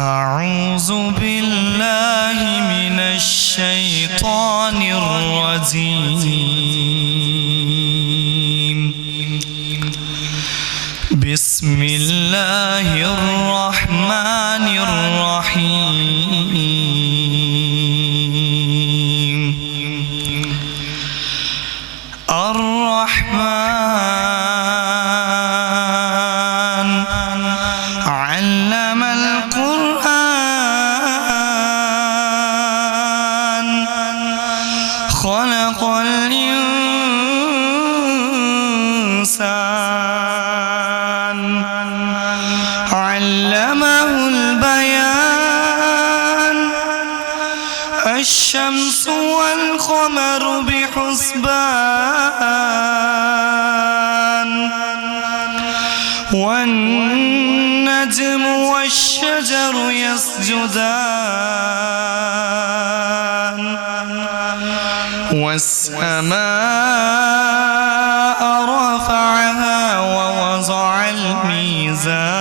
أعوذ بالله من الشيطان الرجيم. بسم الله الرحمن الرحيم. الرحمن علم القرآن خلق الإنسان علمه البيان الشمس والقمر بحسبان والنجم والشجر يسجدان والسماء رفعها ووضع الميزان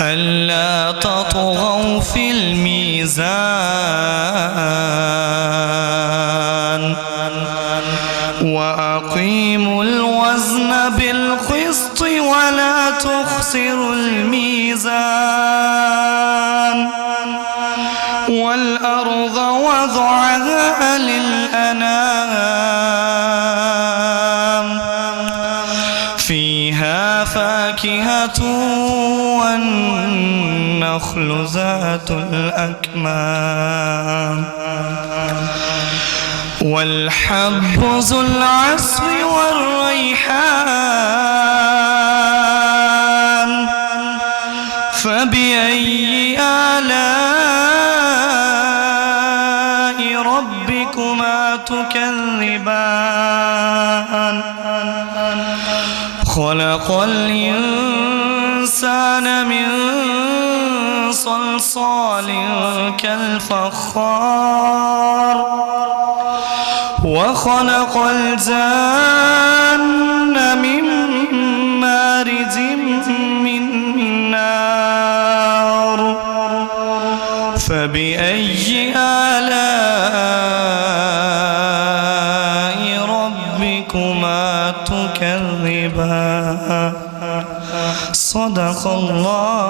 ألا تطغوا في الميزان وأقيموا الوزن بالقسط ولا تخسروا الميزان والأرض وضعها للأنام فيها فاكهة والنخل ذات الأكمام والحب ذو العصف والريحان فبأي آلاء ربكما تكذبان خلق الإنسان من صلصال كالفخار وخلق الجن من مارج من نار فبأي آلاء ربكما تكذبان صدق الله